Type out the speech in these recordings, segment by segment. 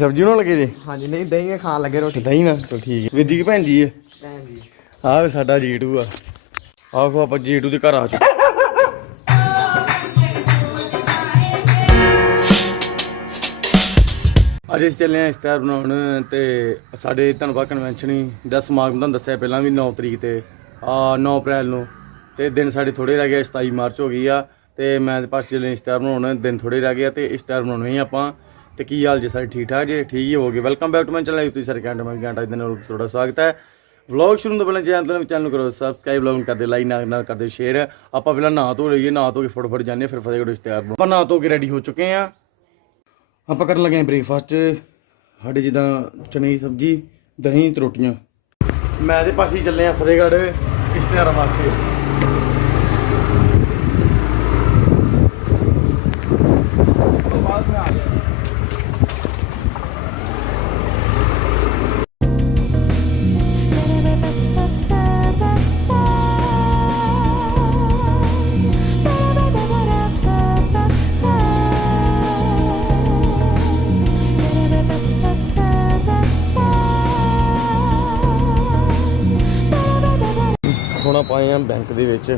ਸਬਜ਼ੀ ਬਣਾਉਣ ਲੱਗੇ ਜੀ? ਹਾਂਜੀ ਨਹੀਂ ਦਹੀਂ ਖਾਣ ਲੱਗੇ ਰੋਟੀ। ਦਹੀਂ ਨਾ ਚਲ ਠੀਕ ਹੈ। ਵੀਰ ਜੀ ਕੀ ਭੈਣ ਜੀ? ਹੈ ਭੈਣ ਜੀ। ਆਹ ਸਾਡਾ ਜੀਟੂ ਆ। ਆਖੋ ਆਪਾਂ ਜੀਟੂ ਦੇ ਘਰ ਆ ਚੁੱਕੇ। ਅੱਜ ਅਸੀਂ ਚੱਲੇ ਆ ਇਸਤਾਰ ਬਣਾਉਣ ਤੇ ਸਾਡੇ ਧੰਨਵਾਦ ਕਨਵੈਨਸ਼ਨ ਹੀ। ਦਾ ਸਮਾਗਮ ਤੁਹਾਨੂੰ ਦੱਸਿਆ ਪਹਿਲਾਂ ਵੀ 9 ਤਰੀਕ ਤੇ ਆ 9 ਅਪ੍ਰੈਲ ਨੂੰ। ਤੇ ਦਿਨ ਸਾਡੇ ਥੋੜੇ ਰਹਿ ਗਏ 27 ਮਾਰਚ ਹੋ ਗਈ ਆ। ਤੇ ਮੈਂ ਤੇ ਪਾਸੇ ਚੱਲੇ ਇਸਤਾਰ ਬਣਾਉਣ ਦਿਨ ਥੋੜੇ ਰਹਿ ਗਏ ਤੇ ਇਸਤਾਰ ਬਣਾਉਣੇ ਆਪਾਂ। ਤੇ ਕੀ ਹਾਲ ਜੀ? ਸਾਰੇ ਠੀਕ ਠਾਕ ਜੇ? ਠੀਕ ਹੀ ਹੋਗੇ welcome back to my channel ਤੁਸੀਂ ਸਾਰੇ ਘੰਟਾ ਮੈਂ ਘੰਟਾ ਦੇ ਨਾਲ ਤੁਹਾਡਾ ਸਵਾਗਤ ਹੈ। ਵਲੌਗ ਸ਼ੁਰੂ ਤੋਂ ਪਹਿਲਾਂ ਚੈਨਲ ਚੈਨਲ ਕਰੋ ਸਬਸਕ੍ਰਾਈਬ ਵਲੌਗ ਕਰਦੇ ਲਾਈਕ ਨਾਲ ਨਾਲ ਕਰਦੇ ਸ਼ੇਅਰ ਆਪਾਂ ਪਹਿਲਾਂ ਨਹਾ ਧੋ ਲਈਏ ਨਹਾ ਧੋ ਕੇ ਫਟਾਫਟ ਜਾਂਦੇ ਹਾਂ, ਫਿਰ ਫਤਿਹਗੜ੍ਹ ਇਸ਼ਤਿਹਾਰ ਬਣਾਉਣ। ਆਪਾਂ ਨਹਾ ਧੋ ਕੇ ਰੈਡੀ ਹੋ ਚੁੱਕੇ ਆ ਆਪਾਂ ਕਰਨ ਲੱਗੇ ਆ ਬ੍ਰੇਕਫਾਸਟ ਸਾਡੇ ਜਿੱਦਾਂ ਚਨੇ ਦੀ ਸਬਜ਼ੀ ਦਹੀਂ ਤੇ ਰੋਟੀਆਂ। ਮੈਂ ਤੇ ਪਾਸੇ ਹੀ ਚੱਲੇ ਆ ਫਤਿਹਗੜ੍ਹ। ਇਸ਼ਤਿਹਾਰ ਵਾਸਤੇ। ਹੁਣ ਆਪਾਂ ਆਏ ਆ ਬੈਂਕ ਦੇ ਵਿੱਚ।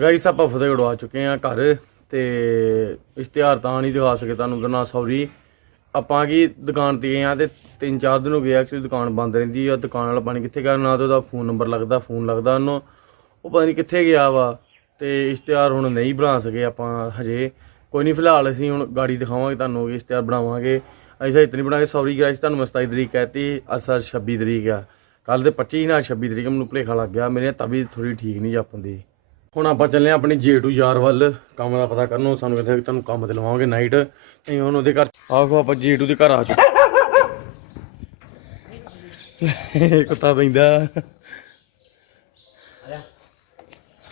ਗਾਈਸ ਆਪਾਂ ਫਤਿਹਗੜ੍ਹ ਆ ਚੁੱਕੇ ਆ ਘਰ ਤੇ ਇਸ਼ਤਿਹਾਰ ਤਾਂ ਨਹੀਂ ਦਿਖਾ ਸਕੇ ਤੁਹਾਨੂੰ ਕਰਨਾ ਸੌਰੀ ਆਪਾਂ ਕੀ ਦੁਕਾਨ ਤੇ ਗਏ ਆ ਤੇ ਤਿੰਨ ਚਾਰ ਦਿਨ ਹੋ ਗਏ ਐਕਚੁਅਲੀ ਦੁਕਾਨ ਬੰਦ ਰਹਿੰਦੀ ਆ। ਦੁਕਾਨ ਵਾਲਾ ਪਾਣੀ ਕਿੱਥੇ ਗਿਆ, ਨਾ ਤਾਂ ਉਹਦਾ ਫੋਨ ਨੰਬਰ ਲੱਗਦਾ ਫੋਨ ਲੱਗਦਾ ਉਹਨੂੰ। ਉਹ ਪਤਾ ਨਹੀਂ ਕਿੱਥੇ ਗਿਆ ਵਾ। ਤੇ ਇਸ਼ਤਿਹਾਰ ਹੁਣ ਨਹੀਂ ਬਣਾ ਸਕੇ ਆਪਾਂ ਹਜੇ। ਕੋਈ ਨਹੀਂ, ਫਿਲਹਾਲ ਅਸੀਂ ਹੁਣ ਗਾੜੀ ਦਿਖਾਵਾਂਗੇ ਤੁਹਾਨੂੰ ਇਸ਼ਤਿਹਾਰ ਬਣਾਵਾਂਗੇ। ਅਸੀਂ ਇਤਨੀ ਬਣਾ ਕੇ ਸੌਰੀ ਗਾਇਸ ਤੁਹਾਨੂੰ ਮੈਂ 27 ਤਰੀਕ ਕਹਿਤੀ ਅਸਰ 26 ਤਰੀਕ ਆ। ਕੱਲ ਦੇ 25 ਨਾਲ 26 ਤਰੀਕ ਮੈਨੂੰ ਭੁਲੇਖਾ ਲੱਗ ਗਿਆ, ਮੇਰੇ ਤਬੀਅਤ ਥੋੜੀ ਠੀਕ ਨਹੀਂ ਜਾਪਦੀ ਹੁਣ ਆਪਾਂ ਚੱਲੇ ਆਂ ਆਪਣੀ ਜੇਟੂ ਯਾਰ ਵੱਲ, ਕੰਮ ਦਾ ਪਤਾ ਕਰਨ ਸਾਨੂੰ ਕਹਿੰਦੇ ਤੁਹਾਨੂੰ ਕੰਮ ਤੇ ਲਵਾਵਾਂਗੇ ਨਾਈਟ ਅਸੀਂ ਹੁਣ ਉਹਦੇ ਘਰ ਆਖੋ ਆਪਾਂ ਜੇਟੂ ਦੇ ਘਰ ਆ ਚੁੱਕੇ ਕੁੱਤਾ ਪੈਂਦਾ।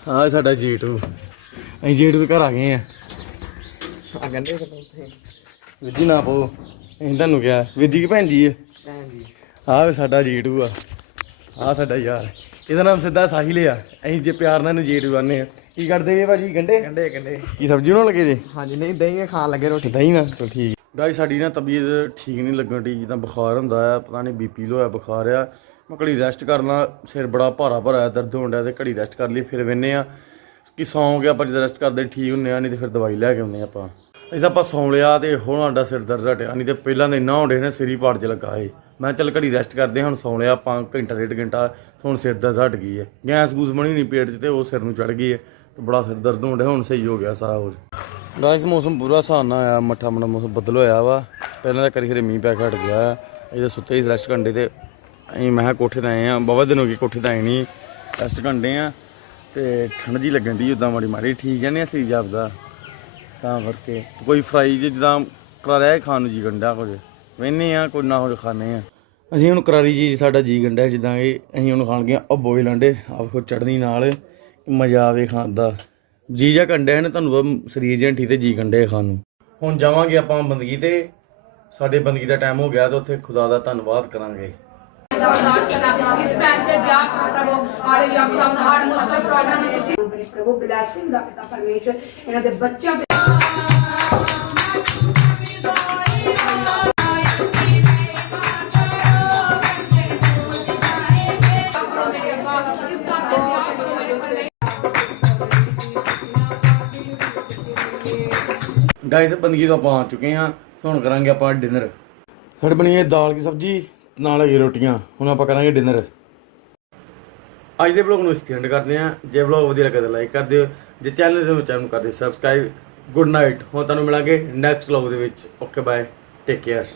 ਹਾਂ ਸਾਡਾ ਜੇਟੂ ਅਸੀਂ ਜੇਟੂ ਦੇ ਘਰ ਆ ਗਏ ਆ। ਆ ਗੰਡੇ ਕਿਤੇ ਉੱਥੇ। ਵੀਰ ਜੀ ਨਾ ਪੋ ਅਸੀਂ ਤੁਹਾਨੂੰ ਕਿਹਾ ਵੀਰ ਜੀ ਕੀ ਭੈਣ ਜੀ ਹੈ ਭੈਣ ਜੀ। ਵੀ ਸਾਡਾ ਜੇਟੂ ਆ। ਆਹ ਸਾਡਾ ਯਾਰ। ਇਹਦਾ ਨਾਮ ਸਿੱਧਾ ਸਾਹਿਲ ਆ। ਅਸੀਂ ਜੇ ਪਿਆਰ ਨਾਲ ਇਹਨੂੰ ਜੇਟੂ ਆਨੇ ਆ। ਕੀ ਕਰਦੇ ਜੀ ਭਾਜੀ ਗੰਡੇ ਗੰਡੇ ਗੰਡੇ ਕੀ ਸਬਜ਼ੀ ਬਣਾਉਣ ਲੱਗੇ ਜੀ? ਹਾਂਜੀ ਨਹੀਂ ਦਹੀਂ ਖਾਣ ਲੱਗੇ ਰੋਟੀ। ਦਹੀਂ ਨਾ ਚਲ ਠੀਕ। ਗਾਈ ਸਾਡੀ ਨਾ ਤਬੀਅਤ ਠੀਕ ਨਹੀਂ ਲੱਗਣ ਦੀ ਜਿੱਦਾਂ ਬੁਖਾਰ ਹੁੰਦਾ ਆ ਪਤਾ ਨਹੀਂ ਬੀਪੀ ਲੋ ਹੋਇਆ ਬੁਖਾਰ ਆ। ਮੈਂ ਘੜੀ ਰੈਸਟ ਕਰਨਾ ਸਿਰ ਬੜਾ ਭਾਰਾ ਭਰਾ ਦਰਦ ਹੋਣ ਡਿਆ ਤੇ ਘੜੀ ਰੈਸਟ ਕਰ ਲਈ ਫਿਰ ਵੰਨੇ ਆ। ਕਿ ਸੌਂ ਗਿਆ ਆਪਾਂ ਜਦੋਂ ਰੈਸਟ ਕਰਦੇ ਠੀਕ ਹੁੰਨੇ ਆ ਨਹੀਂ ਤੇ ਫਿਰ ਦਵਾਈ ਲੈ ਕੇ ਆਉਂਦੇ ਆ ਆਪਾਂ। ਇਸ ਆਪਾਂ ਸੌਂ ਲਿਆ ਤੇ ਹੁਣ ਸਾਡਾ ਸਿਰ ਦਰਦ ਹਟਿਆ ਨਹੀਂ ਤੇ ਪਹਿਲਾਂ ਤਾਂ ਇੰਨਾ ਹੁੰਦੇ ਨੇ ਸਿਰ ਹੀ ਪਾੜ ਚ ਲੱਗਾ ਏ ਮੈਂ ਚੱਲ ਘੜੀ ਰੈਸਟ ਕਰਦੇ ਹਾਂ, ਹੁਣ ਸੌਂ ਲਿਆ ਆਪਾਂ ਘੰਟਾ ਡੇਢ ਘੰਟਾ ਹੁਣ ਸਿਰ ਦਰਦ ਹਟ ਗਈ ਹੈ। ਗੈਸ ਗੂਸ ਬਣੀ ਨਹੀਂ ਪੇਟ 'ਚ ਤੇ ਉਹ ਸਿਰ ਨੂੰ ਚੜ ਗਈ ਹੈ ਤੇ ਬੜਾ ਸਿਰ ਦਰਦ ਹੋਣ ਹੁਣ ਸਹੀ ਹੋ ਗਿਆ ਸਾਰਾ ਕੁਝ। ਗਾਇਸ ਮੌਸਮ ਪੂਰਾ ਸਾਨਾ ਆਇਆ ਮੱਠਾ ਮਣਾ ਮੌਸਮ ਬਦਲ ਹੋਇਆ ਵਾ। ਪਹਿਲਾਂ ਤਾਂ ਕਰੀ ਖਰੇ ਮੀਂਹ ਪੈ ਕੇ ਹਟ ਗਿਆ ਇਹਦੇ ਸੁੱਤੇ ਹੀ ਰੈਸਟ ਘੰਟੇ ਤੇ ਅਸੀਂ ਮੈਂ ਕਿਹਾ ਕੋਠੇ ਤੇ ਆਏ ਆ ਬਹੁਤ ਦਿਨ ਹੋ ਗਏ ਕੋਠੇ ਤੇ ਆਏ ਨਹੀਂ ਰੈਸਟ ਘੰਟੇ ਆ ਤੇ ਠੰਡ ਜੀ ਲੱਗਣ ਦੀ ਉਦਾਂ ਮਾੜੀ ਮਾੜੀ, ਠੀਕ ਹੈ ਨਹੀਂ ਅਸੀਂ ਜਾਪਦਾ, ਤਾਂ ਕਰਕੇ ਕੋਈ ਫਰਾਈ ਜਿੱਦਾਂ ਕਰਾਰਿਆ ਖਾਣ ਨੂੰ ਜੀ ਗੰਡਾ ਕੁਝ, ਵੇਨੇ ਆ ਕੋਈ ਨਾ ਕੁਝ ਖਾਣੇ ਆ ਅਸੀਂ ਹੁਣ ਕਰਾਰੀ ਜੀ ਸਾਡਾ ਜੀ ਗੰਡਾ ਜਿੱਦਾਂ ਇਹ, ਅਸੀਂ ਹੁਣ ਖਾਣ ਗਏ ਆ ਬੋਇਲ ਅੰਡੇ ਆਪ ਚੜਨੀ ਨਾਲ, ਮਜ਼ਾ ਆਵੇ ਖਾਣ ਦਾ। ਜੀ ਜਾਂ ਕੰਡੇ ਨੇ ਤੁਹਾਨੂੰ ਪਤਾ, ਸਰੀਰ ਜਾਂ ਠੀਕ ਤੇ ਜੀ ਕੰਡੇ ਖਾਣ ਨੂੰ। ਹੁਣ ਜਾਵਾਂਗੇ ਆਪਾਂ ਬੰਦਗੀ ਤੇ, ਸਾਡੇ ਬੰਦਗੀ ਦਾ ਟਾਈਮ ਹੋ ਗਿਆ ਤਾਂ ਉੱਥੇ ਖੁਦਾ ਦਾ ਧੰਨਵਾਦ ਕਰਾਂਗੇ। ਇਸ ਪੈਨ ਤੇ ਵਿਆਹ ਪ੍ਰਭੂ ਹਰ ਯਮ ਤਮ ਹਰ ਮੁਸ਼ਕਲ ਪ੍ਰੋਬਲਮ ਵਿੱਚ ਤੁਸੀਂ ਪ੍ਰਭੂ ਬਲੇਸਿੰਗ ਦਾ ਪਿਤਾ ਪਰਮੇਸ਼ਰ ਇਹਨਾਂ ਦੇ ਬੱਚਿਆਂ ਤੇ ਗਾਇਸ ਬੰਦਗੀ ਤੋਂ ਆਪਾਂ ਆ ਚੁੱਕੇ ਹਾਂ ਹੁਣ ਕਰਾਂਗੇ ਆਪਾਂ ਡਿਨਰ ਸਾਡੇ ਬਣੀ ਹੈ ਦਾਲ ਦੀ ਸਬਜ਼ੀ ਨਾਲ ਹੈਗੀ ਰੋਟੀਆਂ, ਹੁਣ ਆਪਾਂ ਕਰਾਂਗੇ ਡਿਨਰ ਅੱਜ ਦੇ ਵਲੌਗ ਨੂੰ ਇਸ ਐਂਡ ਕਰਦੇ ਹਾਂ। ਜੇ ਵਲੌਗ ਵਧੀਆ ਲੱਗਾ ਤਾਂ ਲਾਈਕ ਕਰ ਦਿਓ। ਜੇ ਚੈਨਲ ਤੇ ਚੈਨਲ ਕਰ ਦਿਓ। ਸਬਸਕ੍ਰਾਈਬ ਗੁੱਡ ਨਾਈਟ ਹੁਣ ਤੁਹਾਨੂੰ ਮਿਲਾਂਗੇ ਨੈਕਸਟ ਵਲੌਗ ਦੇ ਵਿੱਚ। Okay bye take care